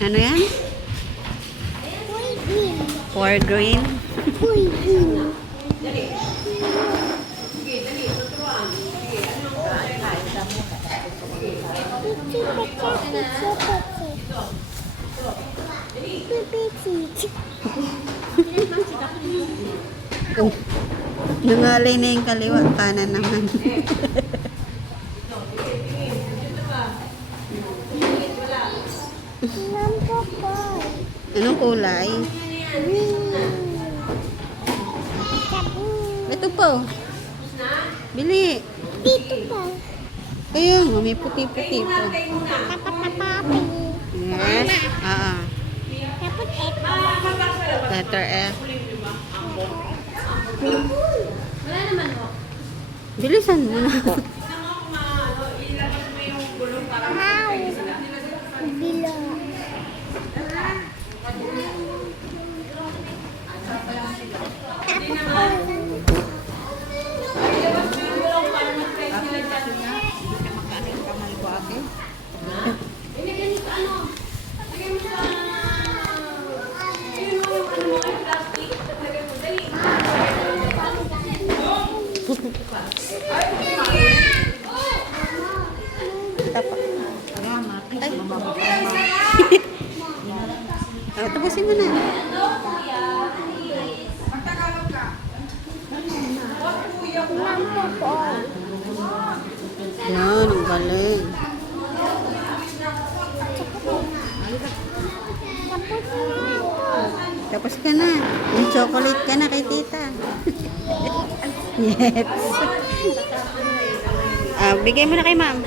Ano yan? For green. Nangalay na yung kaliwa, kanan naman. Anong kulay? Ito po. Bili. Dito pa. Ayun, may puti-puti po. Dapat na papi. Yes. Dapat ito. Letter F. Wala naman mo. Bilisan mo na. Wow. Bila. Tapusin mo na. Lampo po. Yan, ang galing. Tapos ka na. Yung chocolate ka na kay tita. Yes. Bigay mo na kay ma'am.